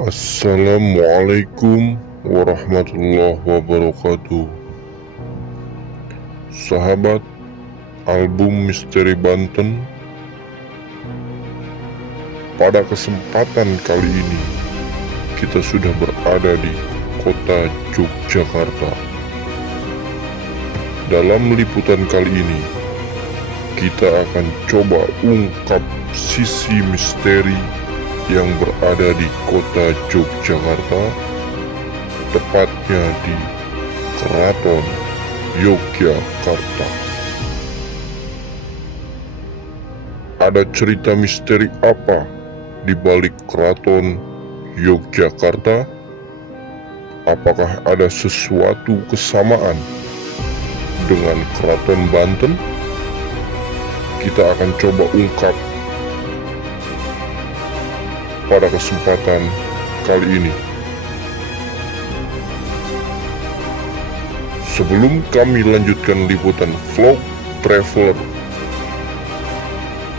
Assalamualaikum warahmatullahi wabarakatuh. Sahabat album Misteri Banten, pada kesempatan kali ini kita sudah berada di kota Yogyakarta. Dalam liputan kali ini kita akan coba ungkap sisi misteri yang berada di kota Yogyakarta, tepatnya di Keraton Yogyakarta. Ada cerita misteri apa di balik Keraton Yogyakarta? Apakah ada sesuatu kesamaan dengan Keraton Banten? Kita akan coba ungkap pada kesempatan kali ini. Sebelum kami lanjutkan liputan vlog traveler,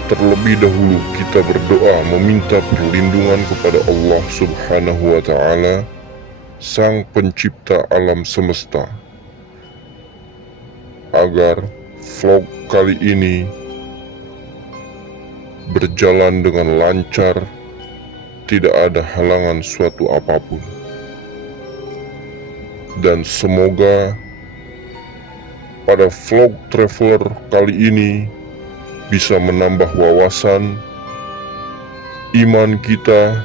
terlebih dahulu kita berdoa meminta perlindungan kepada Allah Subhanahu wa Ta'ala, Sang Pencipta alam semesta, agar vlog kali ini berjalan dengan lancar, tidak ada halangan suatu apapun. Dan semoga pada vlog traveler kali ini bisa menambah wawasan iman kita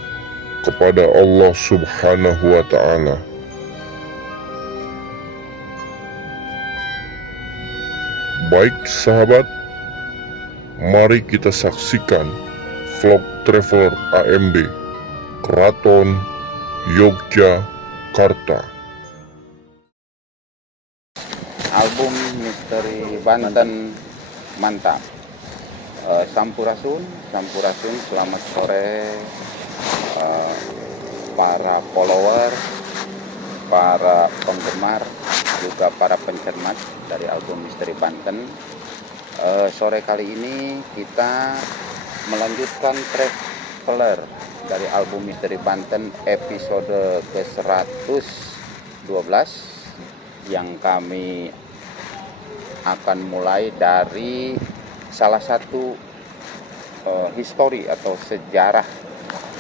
kepada Allah Subhanahu wa Ta'ala. Baik sahabat, mari kita saksikan vlog traveler AMB Keraton Yogyakarta. Album Misteri Banten mantap. Sampurasun, selamat sore para follower, para penggemar, juga para pencermat dari album Misteri Banten. Sore kali ini kita melanjutkan traveler dari album Misteri Banten episode ke-112 yang kami akan mulai dari salah satu histori atau sejarah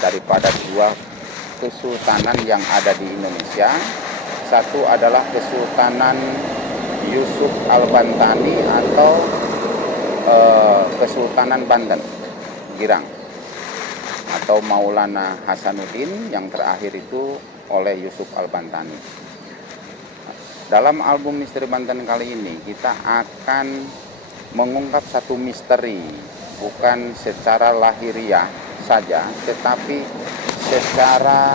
daripada dua kesultanan yang ada di Indonesia. Satu adalah Kesultanan Yusuf Al-Bantani atau Kesultanan Banten Girang, atau Maulana Hasanuddin, yang terakhir itu oleh Yusuf Al-Bantani. Dalam album Misteri Banten kali ini kita akan mengungkap satu misteri, bukan secara lahiriah saja, tetapi secara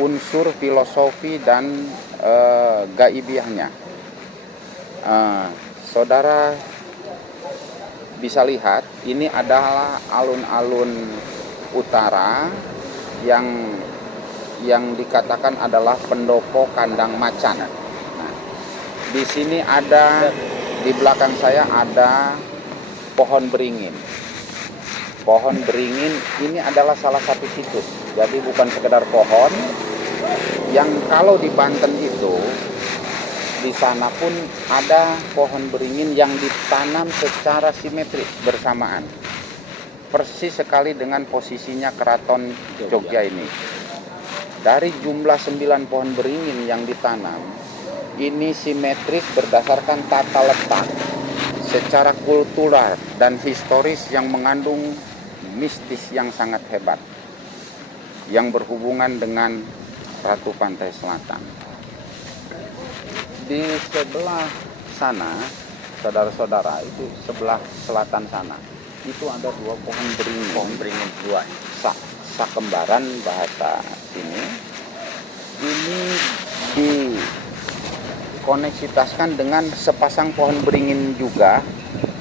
unsur filosofi dan gaibiahnya. Saudara bisa lihat, ini adalah alun-alun utara yang dikatakan adalah pendopo kandang macan. Nah, di sini ada, di belakang saya ada pohon beringin. Pohon beringin ini adalah salah satu situs. Jadi bukan sekedar pohon yang kalau di Banten itu, di sana pun ada pohon beringin yang ditanam secara simetris bersamaan, persis sekali dengan posisinya Keraton Jogja ini. Dari jumlah 9 pohon beringin yang ditanam, ini simetris berdasarkan tata letak secara kultural dan historis yang mengandung mistis yang sangat hebat, yang berhubungan dengan Ratu Pantai Selatan. Di sebelah sana, saudara-saudara, itu sebelah selatan sana, itu ada 2 pohon beringin. Pohon beringin 2. Sakembaran bahasa sini. Ini dikoneksitaskan dengan sepasang pohon beringin juga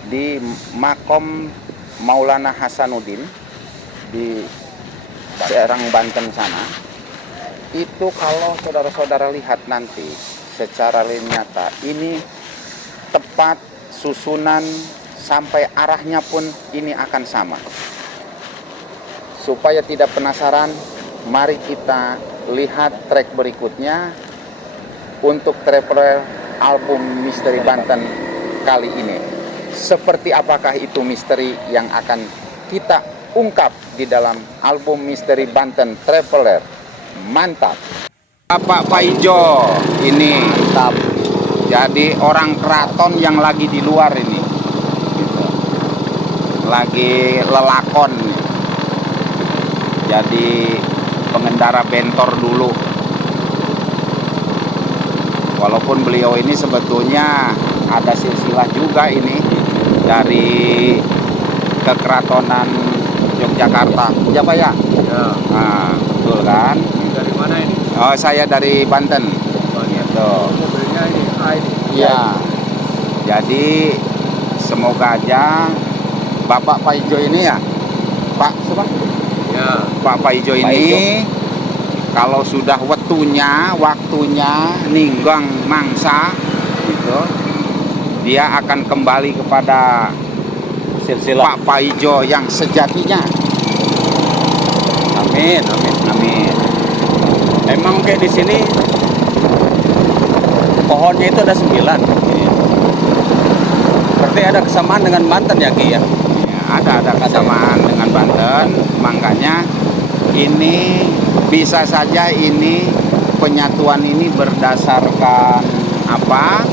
di makom Maulana Hasanuddin di Serang, Banten sana. Itu kalau saudara-saudara lihat nanti secara nyata, ini tepat susunan sampai arahnya pun ini akan sama. Supaya tidak penasaran, Mari kita lihat track berikutnya untuk traveler album Misteri Banten kali ini. Seperti apakah itu misteri yang akan kita ungkap di dalam album Misteri Banten Traveler. Mantap. Bapak Paijo ini mantap. Jadi orang keraton yang lagi di luar ini. Lagi lelakon. Jadi pengendara bentor dulu. Walaupun beliau ini sebetulnya ada silsilah juga ini dari kekeratonan Yogyakarta. Ya Pak ya? Ya. Nah, betul kan? Dari mana ini? Oh, saya dari Banten. Gitu. Mobilnya ini A ini. Iya. Jadi semoga aja Bapak Paijo ini ya, Pak siapa? Ya. Pak Paijo ini kalau sudah waktunya ninggang mangsa gitu, dia akan kembali kepada silsilah Pak Paijo yang sejatinya. Amin, amin. Amin. Emang kayak di sini pohonnya itu ada 9. Berarti ada kesamaan dengan Banten ya Ki ya? Ya, ada kesamaan dengan Banten, makanya ini bisa saja ini penyatuan ini berdasarkan apa?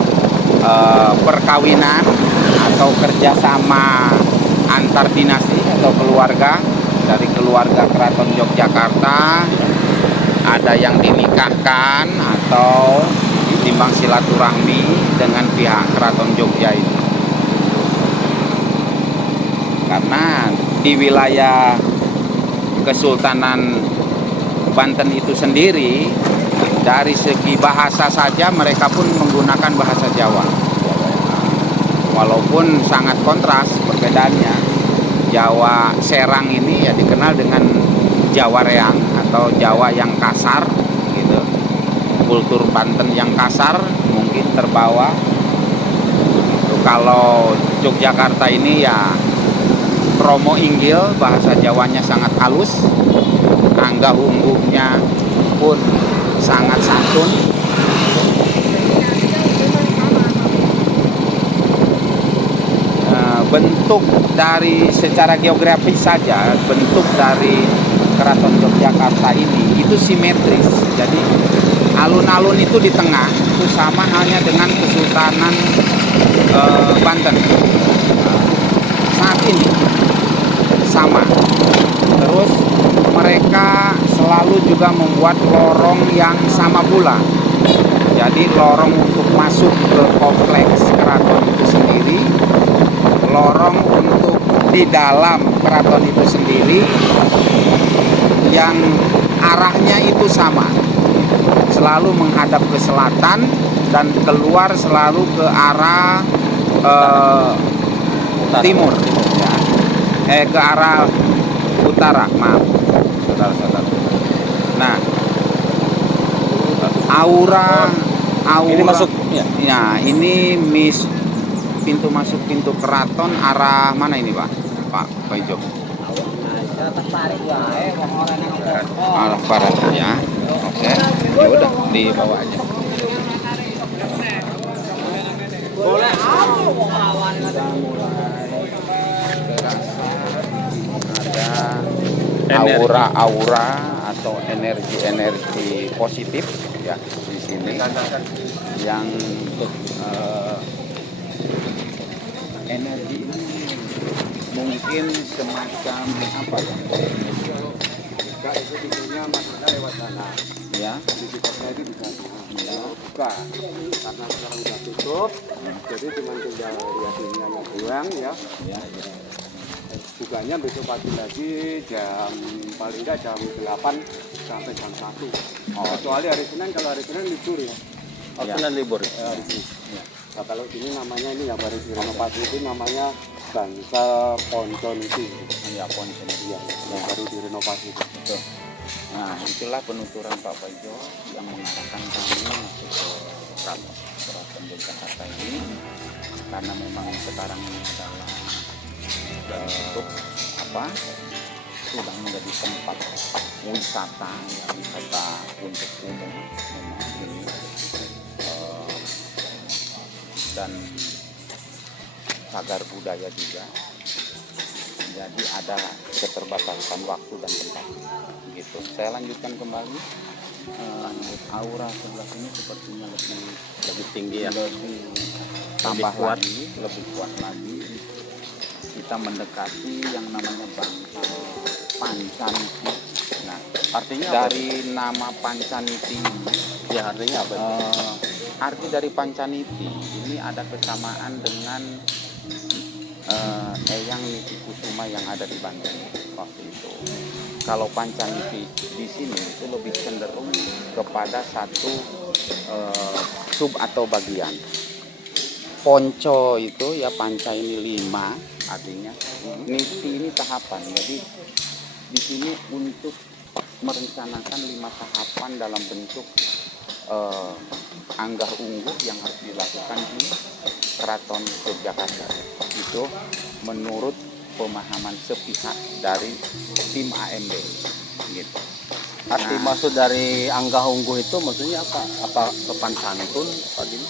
Perkawinan atau kerjasama antar dinasti atau keluarga dari keluarga Keraton Yogyakarta, ada yang dinikahkan atau ditimbang silaturahmi dengan pihak Keraton Jogja ini. Karena di wilayah Kesultanan Banten itu sendiri, dari segi bahasa saja mereka pun menggunakan bahasa Jawa. Walaupun sangat kontras perbedaannya. Jawa Serang ini ya dikenal dengan Jawa Reang atau Jawa yang kasar gitu. Kultur Banten yang kasar mungkin terbawa. Kalau Yogyakarta ini ya Romo Inggil, bahasa Jawanya sangat halus, angga ungguhnya pun sangat santun. Bentuk dari secara geografis saja, bentuk dari Keraton Yogyakarta ini itu simetris. Jadi alun-alun itu di tengah itu sama halnya dengan Kesultanan Banten. Saat ini sama. Terus mereka selalu juga membuat lorong yang sama pula. Jadi lorong untuk masuk ke kompleks keraton itu sendiri, lorong untuk di dalam keraton itu sendiri yang arahnya itu sama, selalu menghadap ke selatan dan keluar selalu ke arah timur ya. Ke arah utara, maaf saudara-saudara. Nah, aura Ini masuk ya, ini pintu masuk pintu keraton arah mana ini Pak Paijo? Arah barat ya. Oke. Ya udah dibawa aja. boleh. Ada aura-aura atau energi-energi positif ya di sini yang energi ini mungkin semacam apa ya? Buka itu pintunya masuknya lewat sana. Ya, Di kota itu bisa. ya. Buka. Karena sekarang udah tutup. Jadi cuma tinggal lihat ininya buang ya. Ya, Bukanya besok pagi lagi paling enggak jam 8 sampai jam 1. Kecuali hari Senin, kalau hari Senin libur ya. Ya. Senin libur. Hari Senin. Nah, kalau ini namanya ini yang baru direnovasi itu namanya Bangsa Poncon itu. Ya, Poncon. Iya, yang baru direnovasi itu. Betul. Nah, itulah penuturan Pak Paijo yang mengarahkan kami masuk ke Keraton Yogyakarta ini, karena memang sekarang ini adalah bentuk apa sudah menjadi tempat wisata, ya, wisata untuk umum memang ini. Dan cagar budaya juga. Jadi ada keterbatasan waktu dan tempat. Gitu. Saya lanjutkan kembali. Aura sebelah sini sepertinya lebih tinggi ya, lebih tambah kuat. lagi, lebih kuat lagi. Kita mendekati yang namanya bangsa Pancaniti. Nah, Artinya dari nama Pancaniti ini, ya artinya apa? arti dari Pancaniti ini ada kesamaan dengan Eyang Niti Kusuma yang ada di Banten waktu itu. Kalau Pancaniti di sini itu lebih cenderung kepada satu sub atau bagian. Ponco itu ya panca ini 5 artinya. Niti ini tahapan. Jadi di sini untuk merencanakan 5 tahapan dalam bentuk anggah ungguh yang harus dilakukan di Keraton Yogyakarta. Itu menurut pemahaman sepihak dari tim AMB gitu. Arti maksud dari Anggah Ungguh itu maksudnya apa? Apa sopan santun apa gini?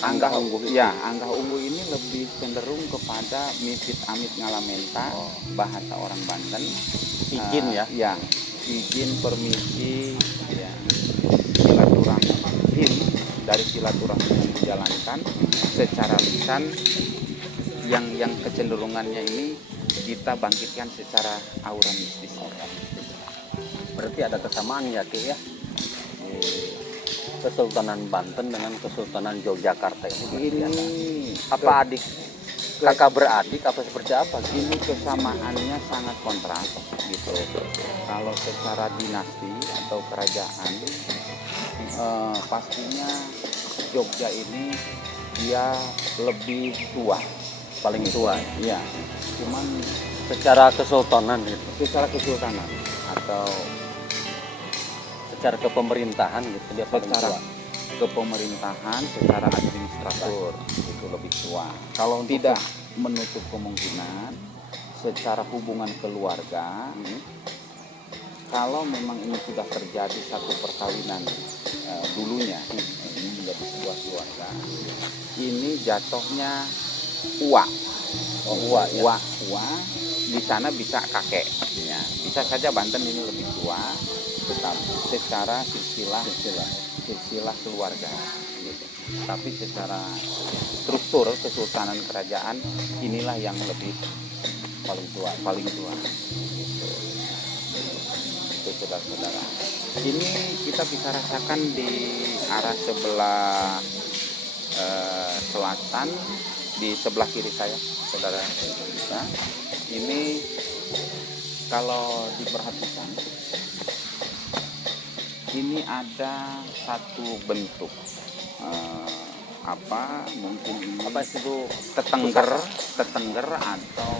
Anggah Ungguh, ya, Anggah Ungguh ini lebih cenderung kepada mitit amit ngalamenta, bahasa orang Banten. Izin ya? Ya, izin, permisi, ya, silaturahim, dari silaturahmi yang dijalankan secara lisan, yang kecenderungannya ini kita bangkitkan secara aura mistis. Berarti ada kesamaan ya Ki ya? Kesultanan Banten dengan Kesultanan Yogyakarta ini. Apa adik? Kakak beradik apa seperti apa? Ini kesamaannya sangat kontras gitu. Kalau secara dinasti atau kerajaan, pastinya Jogja ini dia lebih tua, Paling tua. ya. Cuman Secara kesultanan gitu. secara kesultanan atau Secara kepemerintahan gitu dia paling secara tua. kepemerintahan, secara administratur itu lebih tua. Kalau untuk Tidak menutup kemungkinan secara hubungan keluarga, kalau memang ini sudah terjadi satu perkawinan dulunya, ini menjadi sebuah keluarga, ini jatuhnya uak. uak ya. Uak di sana bisa kakek, ya. Bisa saja Banten ini lebih tua, tetapi secara silsilah keluarga gitu. Tapi secara struktur kesultanan kerajaan inilah yang lebih paling tua gitu. Itu saudara-saudara. Ini kita bisa rasakan di arah sebelah selatan, di sebelah kiri saya, saudara kita. Ini kalau diperhatikan, ini ada satu bentuk mungkin ini Apa itu tetengger atau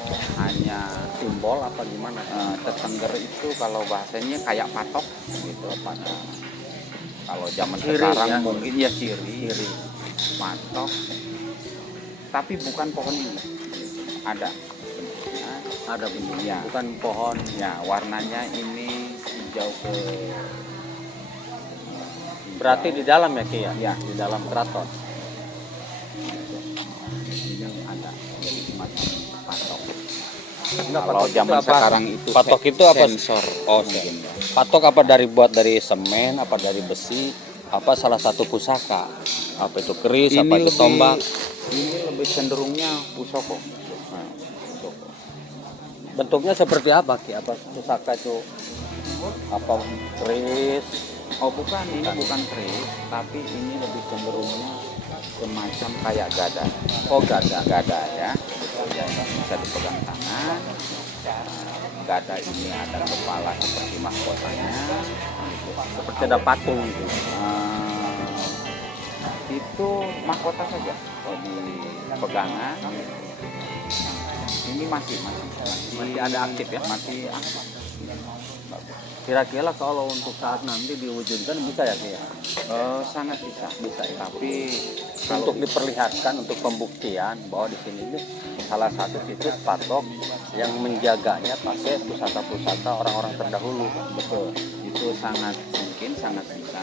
hanya simbol apa gimana? tetengger itu kalau bahasanya kayak patok gitu, pada kalau zaman Siri, sekarang ya? mungkin ya siri patok, tapi bukan pohon ini, ada bentuknya, Ada bentuknya. Ya. Bukan pohon. ya, warnanya ini hijau ke Berarti di dalam ya Ki ya? Ya. Di dalam keraton. ini ada jadi semacam patok. Enggak, Kalau patok zaman itu apa? sekarang itu Patok itu apa? sensor. Oh, mungkin ya. Patok apa buat dari semen, apa dari besi, apa salah satu pusaka? Apa itu keris, apa itu tombak? Ini lebih cenderungnya pusoko. Nah, pusoko. Bentuknya seperti apa Ki? Apa pusaka itu? Apa keris? Oh bukan, ini bukan keris, tapi ini lebih cenderungnya semacam kayak gada. Oh gada. Gada ya, bisa dipegang tangan. Gada ini ada kepala seperti mahkotanya. Seperti ada patung gitu. Itu mahkota saja. Kalau di pegangan ini masih Masih ada aktif ya? Masih aktif. Kira-kira kalau untuk saat nanti diwujudkan bisa ya Ki ya? Sangat bisa. Bisa ya. Tapi Untuk diperlihatkan untuk pembuktian bahwa di sini ini salah satu situs patok yang menjaganya pakai pusaka-pusaka orang-orang terdahulu. betul, itu sangat mungkin, sangat bisa.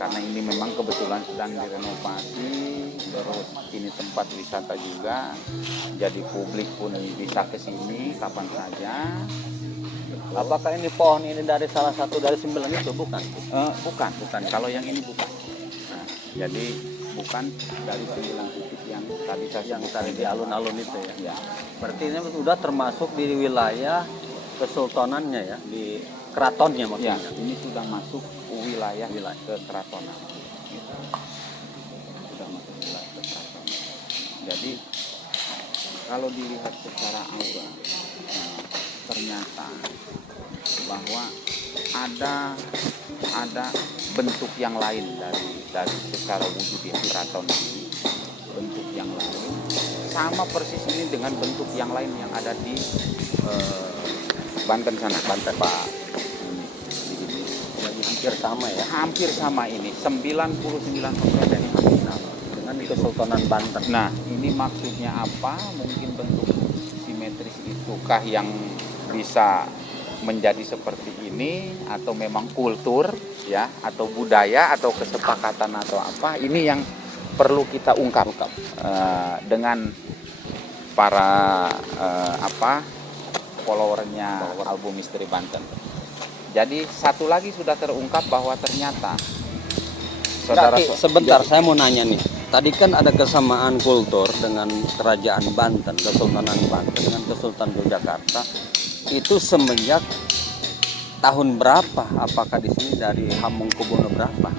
Karena ini memang kebetulan sedang direnovasi, terus ini tempat wisata juga, jadi publik pun bisa ke sini kapan saja. Apakah ini pohon ini dari salah satu dari 9 itu? Bukan. Bukan. Kalau yang ini bukan. Nah, jadi bukan dari 9 titik yang tadi saya Yang tadi di alun-alun itu ya. Ya, Berarti ini sudah termasuk di wilayah kesultanannya ya, di keratonnya ya, maksudnya. ini sudah masuk wilayah kekeratonan. Gitu. Sudah masuk wilayah kekeratonan. Jadi kalau dilihat secara aura, ternyata bahwa ada bentuk yang lain dari secara wujud yang keraton ini, bentuk yang lain sama persis ini dengan bentuk yang lain yang ada di Banten sana, Banten Pak. Jadi hampir sama ya. Hampir sama ini, 99% Dengan Kesultanan Banten. Nah, ini maksudnya apa? Mungkin bentuk simetris itukah yang bisa menjadi seperti ini, atau memang kultur ya, atau budaya, atau kesepakatan, atau apa? Ini yang perlu kita ungkap dengan para followernya album Misteri Banten. Jadi satu lagi sudah terungkap bahwa ternyata Sebentar, saya mau nanya nih. Tadi kan ada kesamaan kultur dengan Kerajaan Banten, Kesultanan Banten dengan Kesultanan Yogyakarta. Itu semenjak tahun berapa? Apakah di sini dari Hamengkubuwono berapa?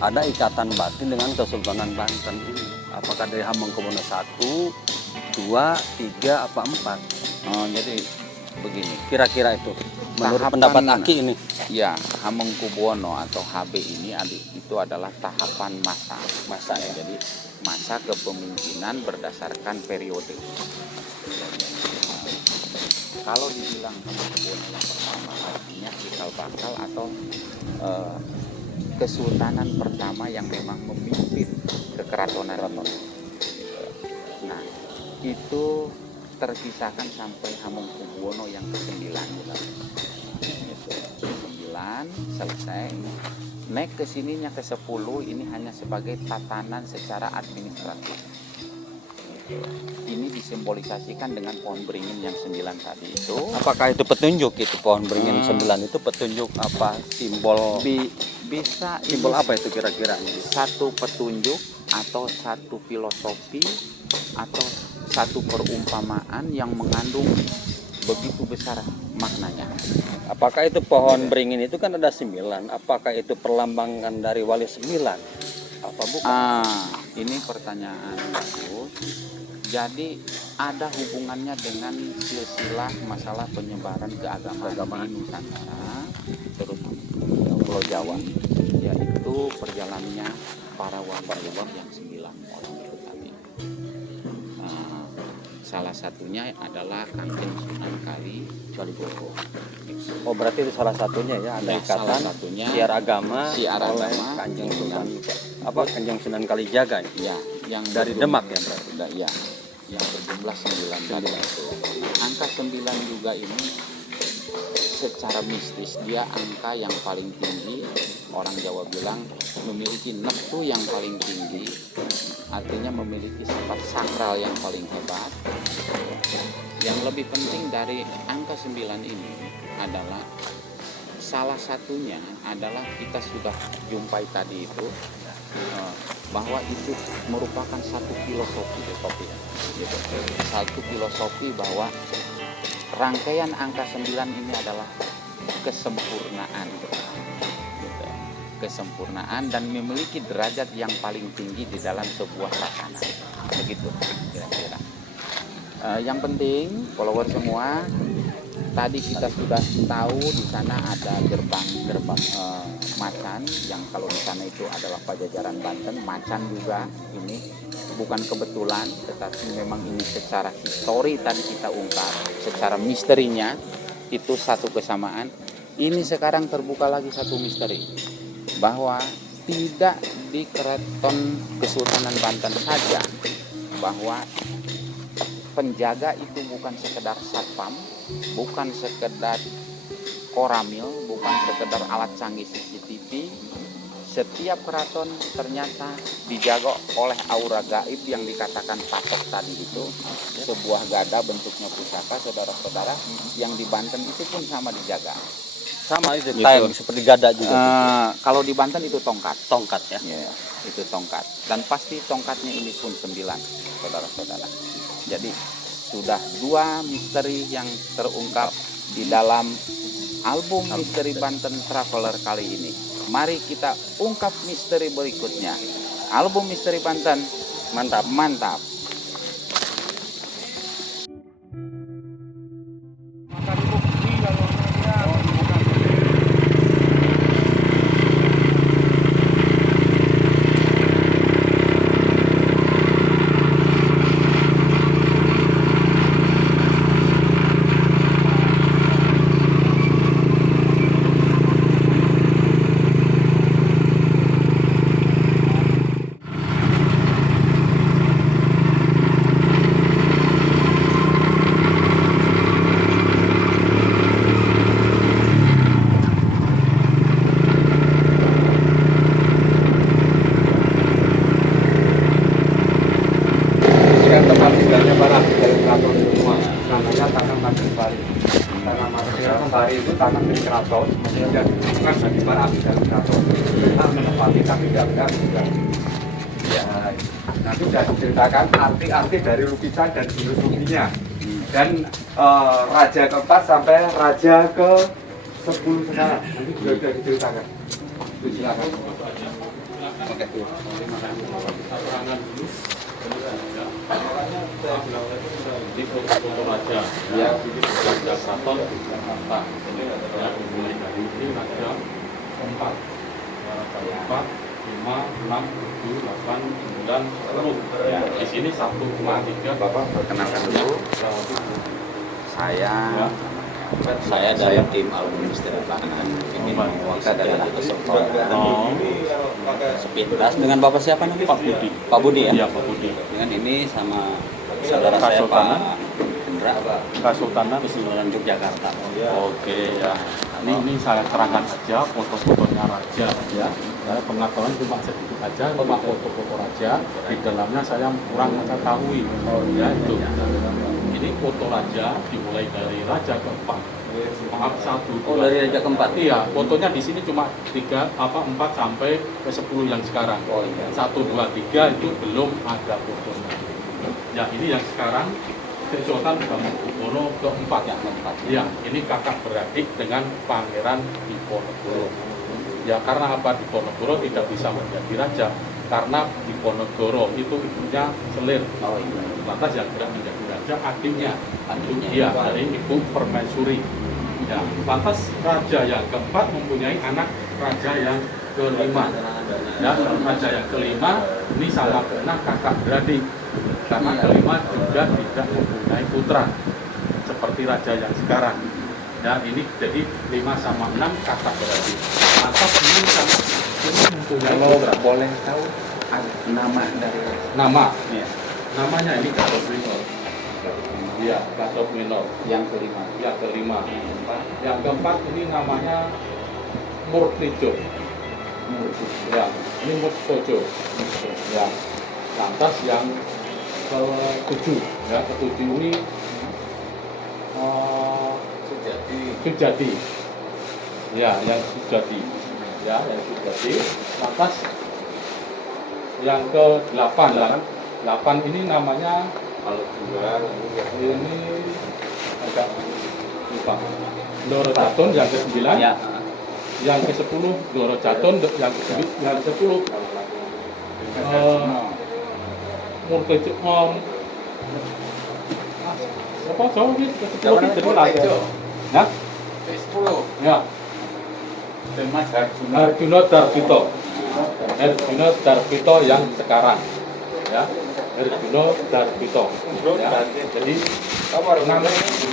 Ada ikatan batin dengan Kesultanan Banten ini. Apakah dari Hamengkubuwono 1, 2, 3, apa 4? jadi begini. Kira-kira itu. Menurut Tahapan- pendapat Aki ini. Ya, Hamengkubuwono atau HB ini itu adalah tahapan masa ya. Jadi masa kepemimpinan berdasarkan periode. Kalau dibilang Hamengkubuwono yang pertama, artinya cikal bakal atau kesultanan pertama yang memang memimpin kekeratonan. Nah, itu terkisahkan sampai Hamengkubuwono yang ke-9. Ke-9 selesai. Naik ke sininya ke-10 ini hanya sebagai tatanan secara administratif. Ini disimbolisasikan dengan pohon beringin yang 9 tadi itu. Apakah itu petunjuk itu pohon beringin 9 itu petunjuk apa? Simbol Bisa simbol ini apa itu kira-kira? satu petunjuk atau satu filosofi atau satu perumpamaan yang mengandung begitu besar maknanya. Apakah itu pohon beringin itu kan ada 9? Apakah itu perlambangan dari Wali 9? Apa bukan? Ini pertanyaan bagus. Jadi ada hubungannya dengan silsilah masalah penyebaran keagamaan di Nusantara, terus Pulau Jawa, yaitu perjalanannya para wali yang 9 orang itu tadi. Salah satunya adalah Kanjeng Sunan Kalijogo. Oh berarti itu salah satunya ya, ada Ya, ikatan salah satunya siar agama siar oleh agama Kanjeng dengan- Sunan Kanjeng Sunan Kalijaga ya? Ya, yang Dari Demak ya berarti? Ya, yang berjumlah 9 tadi itu. Angka 9 juga ini secara mistis dia angka yang paling tinggi. Orang Jawa bilang memiliki neptu yang paling tinggi, artinya memiliki sifat sakral yang paling hebat. Yang lebih penting dari angka 9 ini adalah salah satunya adalah kita sudah jumpai tadi itu, bahwa itu merupakan satu filosofi gitu. Satu filosofi bahwa rangkaian angka 9 ini adalah kesempurnaan gitu. Kesempurnaan dan memiliki derajat yang paling tinggi di dalam sebuah tatanan, begitu kira-kira. Yang penting follower semua, tadi kita sudah tahu di sana ada gerbang Macan, yang kalau di sana itu adalah Pajajaran Banten. Macan juga ini bukan kebetulan, tetapi memang ini secara histori tadi kita ungkap, secara misterinya itu satu kesamaan. Ini sekarang terbuka lagi satu misteri, bahwa tidak di Keraton Kesultanan Banten saja, bahwa penjaga itu bukan sekedar satpam, bukan sekedar koramil, bukan sekedar alat canggih CCTV. Setiap keraton ternyata dijaga oleh aura gaib yang dikatakan patok tadi itu. Sebuah gada bentuknya pusaka, saudara-saudara, yang di Banten itu pun sama dijaga. Sama itu Gitu. kayak seperti gada juga. Kalau di Banten itu tongkat. Tongkat ya. Ya, itu tongkat. Dan pasti tongkatnya ini pun 9, saudara-saudara. Jadi sudah 2 misteri yang terungkap di dalam album Misteri Banten Traveler kali ini. Mari kita ungkap misteri berikutnya. Album Misteri Banten, mantap, mantap. Tempat tinggalnya para abdi dari keraton semua, namanya Tanah Madem Bari. Tanah Madem Bari itu tanah milik keraton, maksudnya bukan bagi para abdi dari keraton. Kita menempati tapi tidak juga. Ya, nanti sudah diceritakan arti-arti dari lukisan dan filosofinya. Dan raja keempat sampai raja ke 10 sekarang nanti sudah diceritakan. Itu silakan. Oke. Di Foto Raja, ya, Raja Keraton Jakarta. Ya, dimulai dari ini Raja keempat, Raja keempat, 5, 6, 7, 8, 9, 10. Ya, di sini 1, 2, 3. Bapak perkenalkan dulu. Saya Saya dari tim album Misteri Banten ingin mewakili keseluruhan sepintas dengan Bapak siapa namanya? Pak Budi. Pak Budi ya? Iya, Pak Budi. Dengan ini sama saudara saya Kasultanan. Pak Hendra Kesultanan. Kesultanan Yogyakarta. Oke, ya. Ini saya terangkan saja foto-fotonya raja, ya. Saya pengetahuan cuma sedikit aja, cuma foto-foto raja. Di dalamnya saya kurang mengetahui. Ya, itu. Ini foto raja dimulai dari raja keempat. Maaf, 1, 2. Oh, dari raja keempat? Iya, fotonya di sini cuma 4 sampai ke 10 yang sekarang. Oh iya. 1, 2, 3 itu belum ada fotonya. Ya, ini yang sekarang Sultan Hamengkubuwono keempat. Yang keempat. Ya, ini kakak beradik dengan Pangeran Diponegoro. Ya, karena apa Diponegoro tidak bisa menjadi raja? Karena Diponegoro itu ibunya Selir. Oh iya. Lantas yang berhak menjadi raja adiknya. Adiknya. Iya, dari Ibu Permaisuri. Ya, lantas raja yang keempat mempunyai anak raja yang kelima. Ya, raja yang kelima ini salah benar kakak beradik. Karena kelima juga tidak mempunyai putra seperti raja yang sekarang. Ya, ini jadi 5 sama 6 kakak beradik. Lantas 6 sama 10 mempunyai Kalau putra. boleh tahu nama dari Nama, ya, namanya ini Gatot Minor. Iya, Gatot Minor. yang kelima. Yang kelima. Yang keempat ini namanya Murtijo. Ya, ini Murtojo. Ya. Lantas yang ke-7, ya, ke-7 ini Sujati. Ya, yang Sujati. Ya, yang Sujati. Lantas yang ke-8, 8 ini namanya ini agak lupa. Doro Jatun yang ke-9. Ya. Yang ke-10 Doro Jatun, yang ke-10 Murtejo. Apa jauh ini ke-10 itu lagi. Nah, 10. ya. Mas Arjuna Darpito yang sekarang, ya. Herjuno Darpito. Ya. Jadi 6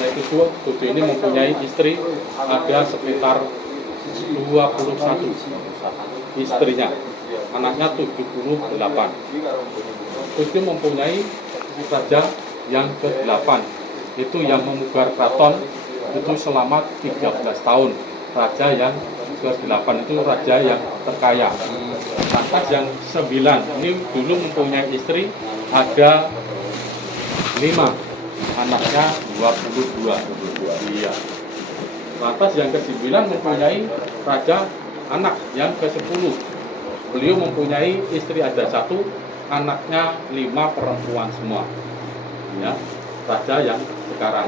yaitu 7 ini mempunyai istri ada sekitar 21 istrinya, anaknya 78. 7 mempunyai raja yang ke-8, itu yang memugar keraton itu selama 13 tahun. Raja yang ke-8 itu raja yang terkaya. Lantas yang 9 ini dulu mempunyai istri ada 5, anaknya 22. Iya. Lantas yang ke-9 mempunyai raja anak yang ke-10. Beliau mempunyai istri ada 1, anaknya 5 perempuan semua. Ya, raja yang sekarang.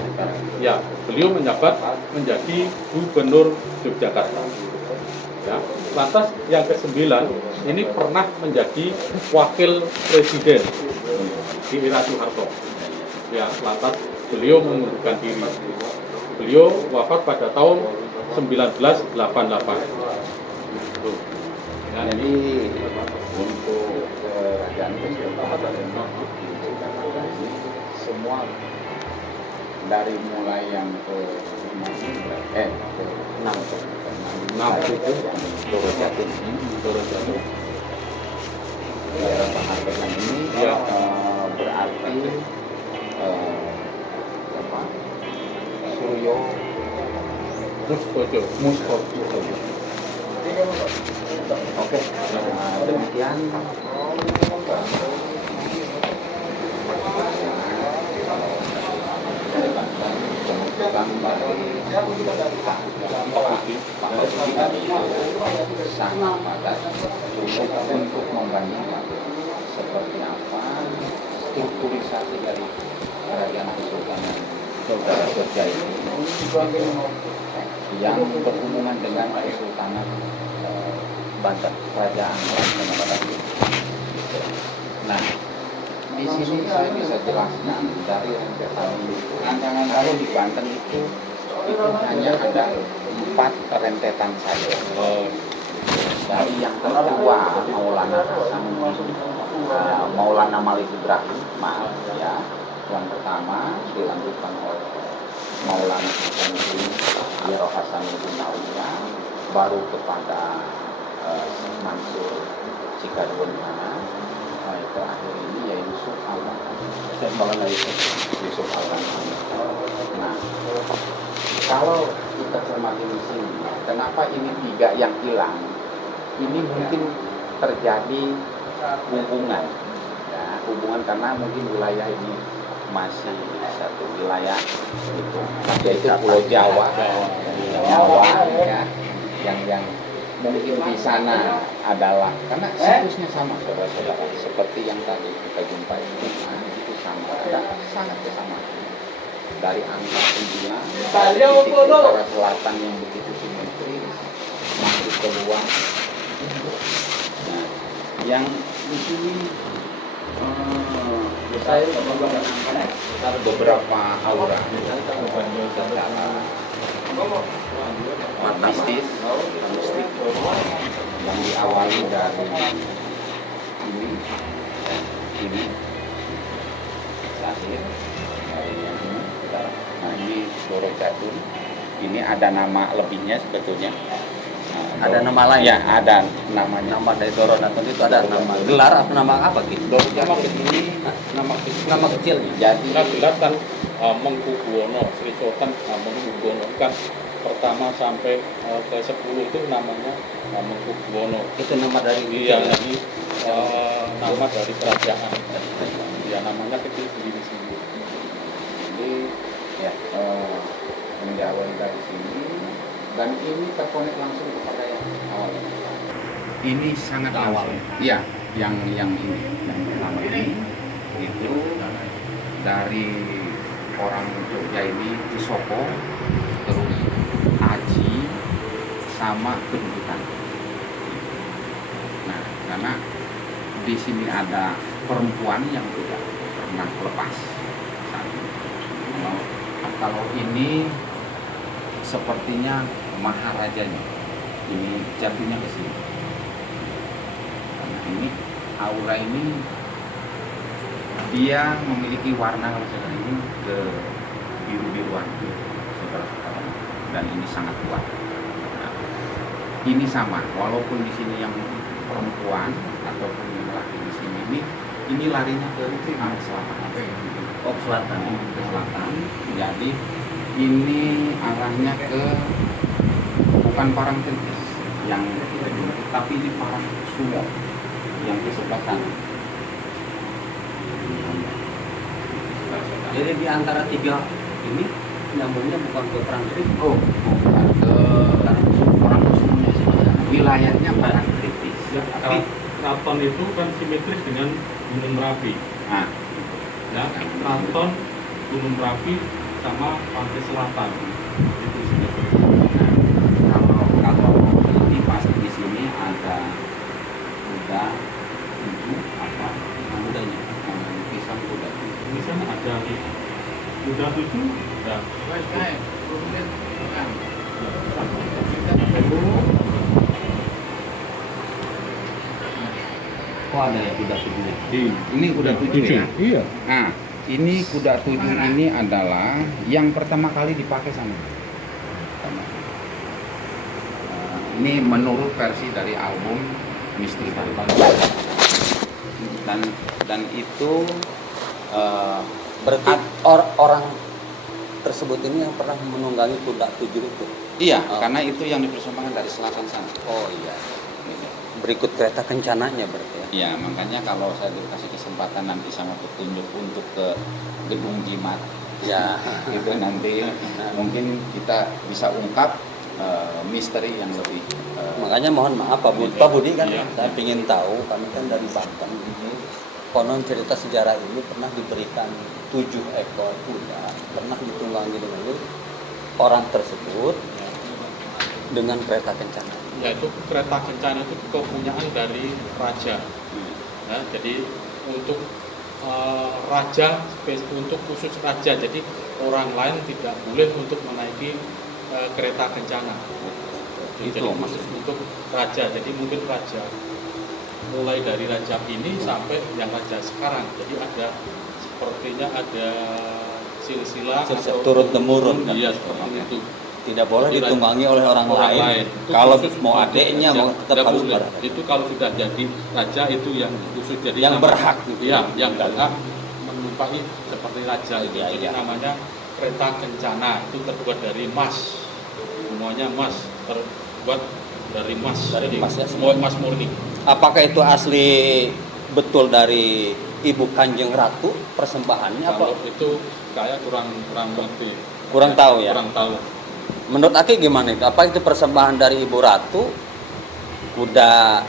Ya, beliau menjabat menjadi gubernur Yogyakarta. Ya, lantas yang ke-9 ini pernah menjadi wakil presiden di era Soeharto. Ya, lantas beliau mengundurkan diri. Beliau wafat pada tahun 1988. Tuh. Ya, Jadi untuk kerajaan Kesultanan semua dari mulai yang ke-6 Doro Jatun Pahartenan ini Ya. berarti Suryo Mustojo. Oke, demikian sangat padat untuk membandingkan seperti apa strukturisasi dari kerajaan Kesultanan Jogja ini yang berhubungan dengan Kesultanan Banten, Kerajaan Banten. Nah, di sini saya bisa jelaskan dari rentetan rancangan kalau di Banten itu hanya ada 4 rentetan saja. Dari yang kedua Maulana Malik Ibrahim, maaf ya, yang pertama dilanjutkan oleh Maulana Hasanuddin Yero Hasanuddin Aulia, baru kepada Mansur Cikadun mana, terakhir ini ya Yusuf Al-Banani. Nah, kalau kita cermati di sini, kenapa ini 3 yang hilang? Ini mungkin terjadi hubungan, ya, hubungan karena mungkin wilayah ini masih satu wilayah itu, yaitu Pulau Jawa, ya, yang mungkin di sana adalah karena situsnya sama saudara-saudara seperti yang tadi kita jumpai itu sama, ada sangat kesamaan dari angka 9 titik utara selatan yang begitu simetris masuk keluar. Nah, yang di sini saya menggunakan beberapa aura secara mistis yang diawali dari ini lahir dari yang ini. Nah, ini Doro Jatun. Ini ada nama lebihnya sebetulnya. Ada nama lain? Ya, ada namanya. Nama dari Doro Jatun itu ada nama gelar atau nama apa gitu? Doro Nama Jatun ini Nama kecilnya. jadi Kita gelar kan Mengku Buwono, Sri Sultan Mengku Buwono kan pertama sampai ke-10 itu namanya Mengku Buwono. Itu nama dari Iya, jadi nama dari kerajaan. Ya, namanya kecil sendiri-sendiri. Jadi ya menjawab dari sini dan ini terkonek langsung kepada yang awal. Ini sangat awal. Iya, yang ini yang pertama ini itu dari orang Jogja ini Cisoko, terus Aji sama kedudukan. Nah, karena di sini ada perempuan yang tidak pernah lepas. Kalau ini sepertinya maharajanya, ini jatuhnya ke sini. Karena ini aura ini Dia memiliki warna kalau sekarang ini ke biru-biruan, saudara-saudara, dan ini sangat kuat. Nah, ini sama, walaupun di sini yang perempuan ataupun yang laki di sini ini larinya ke arah selatan. Oh, selatan. Ke selatan. Jadi ini arahnya ke bukan Parangtritis yang tapi di Parangsumo yang ke sebelah sana. Jadi di antara tiga ini nyambungnya bukan ke Parangtritis. Oh, bukan ke Parangsumo sebenarnya. Wilayahnya Parangtritis. Ya, keraton itu kan simetris dengan Gunung Merapi. Nah, Ya, keraton Gunung Merapi sama pantai selatan. Itu simetris. kalau ini pas di sini ada kuda tujuh apa kudanya pisang kuda Di sana ada kuda 7, ya. Oh, ada ya kuda tujuhnya. ini kuda tujuh ya. Iya. Nah, ini kuda tujuh ini adalah yang pertama kali dipakai sama. Ini menurut versi dari album Misteri Banten. Dan itu Berarti orang tersebut ini yang pernah menunggangi kuda 7 itu. iya, Oh. karena itu yang dipersembahkan dari selatan sana. Oh iya. Gitu. Berikut kereta kencananya berarti ya. Ya, makanya kalau saya dikasih kesempatan nanti sama petunjuk untuk ke Gedung Jimat, Ya. itu nanti mungkin kita bisa ungkap misteri yang lebih. Makanya mohon maaf Pak Budi kan Iya. saya ingin tahu, kami kan dari Banten. Konon cerita sejarah ini pernah diberikan 7 ekor kuda, pernah ditunggangi dengan orang tersebut dengan kereta kencana. Yaitu kereta kencana itu kepunyaan dari raja. Ya, jadi untuk raja, untuk khusus raja, jadi orang lain tidak boleh untuk menaiki kereta kencana. Jadi Itu khusus untuk raja, jadi mungkin raja mulai dari raja ini sampai yang raja sekarang. Jadi ada sepertinya ada silsilah Silsilah turun-temurun, kan? Iya, seperti itu. Tidak boleh Jadi ditumbangi oleh orang lain. Itu Kalau khusus mau untuk adeknya raja. mau tetap Tidak harus boleh. berada. Itu kalau sudah jadi raja itu yang khusus jadi Yang nama- berhak gitu. Iya, yang berhak menumpangi seperti raja itu. Iya, Jadi iya. namanya kereta kencana, itu terbuat dari emas. Semuanya emas, terbuat dari emas. Dari Jadi, emas ya, semua emas murni. Apakah itu asli betul dari Ibu Kanjeng Ratu persembahannya Kalau apa? itu kayak kurang ngerti. Kurang tahu ya. Kurang tahu. Menurut Aki gimana itu? Apa itu persembahan dari Ibu Ratu? Kuda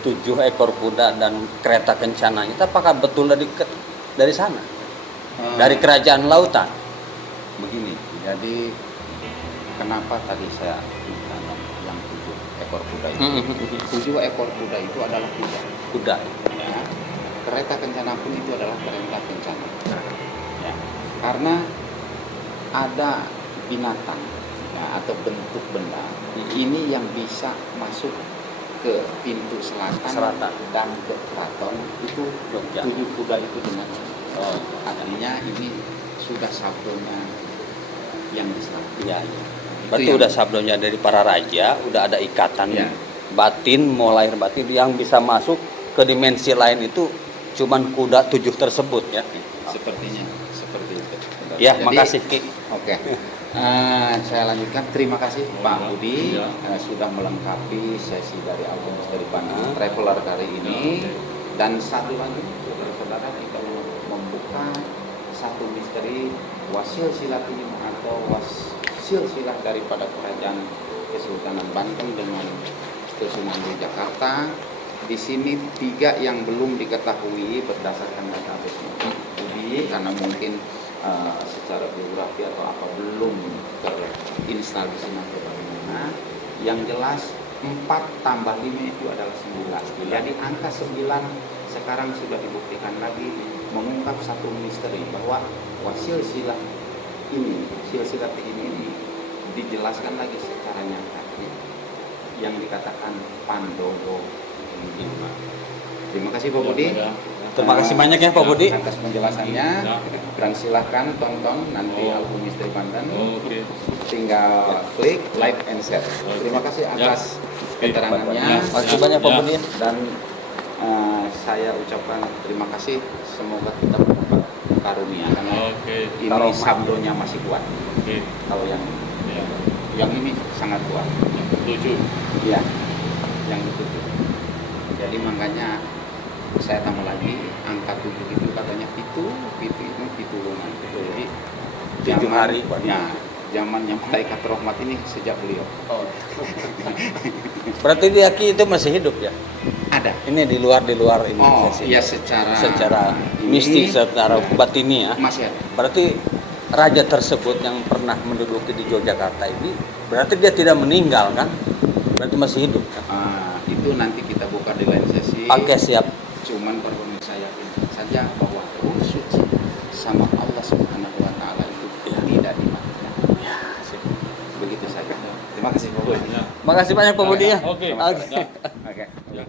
7 ekor kuda dan kereta kencananya itu apakah betul dari sana? Dari kerajaan lautan? Begini, jadi kenapa tadi saya tanam yang 7 ekor kuda itu? 7 ekor kuda itu adalah kuda. Kuda. Ya. Kereta kencana pun itu adalah kereta kencana. Ya. Karena ada binatang ya, atau bentuk benda ini yang bisa masuk ke pintu selatan. Dan ke keraton itu Jogja. 7 kuda itu dengan artinya ini sudah sabdonya yang di selatan. Iya. Itu Berarti yang- udah sabdonya dari para raja, udah ada ikatan Ya. batin, mau lahir batin yang bisa masuk ke dimensi lain itu cuman kuda 7 tersebut ya. Sepertinya seperti itu. Ya, Jadi, makasih Ki. Oke. Saya lanjutkan. Terima kasih Pak Budi Ya. sudah melengkapi sesi dari album Misteri Banten Traveler kali ini. Dan satu lagi, saudara-saudara, kita membuka satu misteri wasil silat ini atau wasil silat daripada kerajaan Kesultanan Banten dengan Kesunanan Jakarta. Di sini 3 yang belum diketahui berdasarkan database Budi karena mungkin secara biografi atau apa belum terinstal di sini atau bagaimana. Yang jelas 4 tambah 5 itu adalah 9. Jadi angka 9 sekarang sudah dibuktikan lagi mengungkap satu misteri bahwa wasil silat ini, silsilah ini dijelaskan lagi secara nyata yang dikatakan Pandowo 5. Terima kasih Pak Budi. Ya. Terima kasih banyak ya Pak Budi. atas penjelasannya. Dan silahkan tonton nanti album Misteri Banten. Oke. Tinggal klik like and share. Terima kasih atas keterangannya. Terima kasih banyak Pak Budi. Dan saya ucapkan terima kasih. Semoga kita mendapat karunia karena Oke. ini sabdonya masih kuat. Oke. Kalau Ya. yang ini sangat kuat. Setuju. Ya, yang itu. Jadi makanya saya tambah lagi angka 7 itu katanya itu pitulungan. Jadi 7 hari, Pak. Ya, zamannya malaikat rahmat ini sejak beliau. Berarti Aki itu masih hidup ya? Ada. Ini di luar ini. Oh, sih. iya Secara ini mistik, secara batini ya. masih ada. Berarti raja tersebut yang pernah menduduki di Yogyakarta ini, berarti dia tidak meninggal kan? Berarti masih hidup kan? Itu nanti kita buka di lain sesi. Oke, siap. Cuman perlu saya ingat saja bahwa ruh suci sama Allah Subhanahu wa taala itu tidak dimatikan. Ya, sip. Begitu saja. Terima kasih Pak Budi. Makasih banyak Pak Budi ya. Oke. Oke. Oke.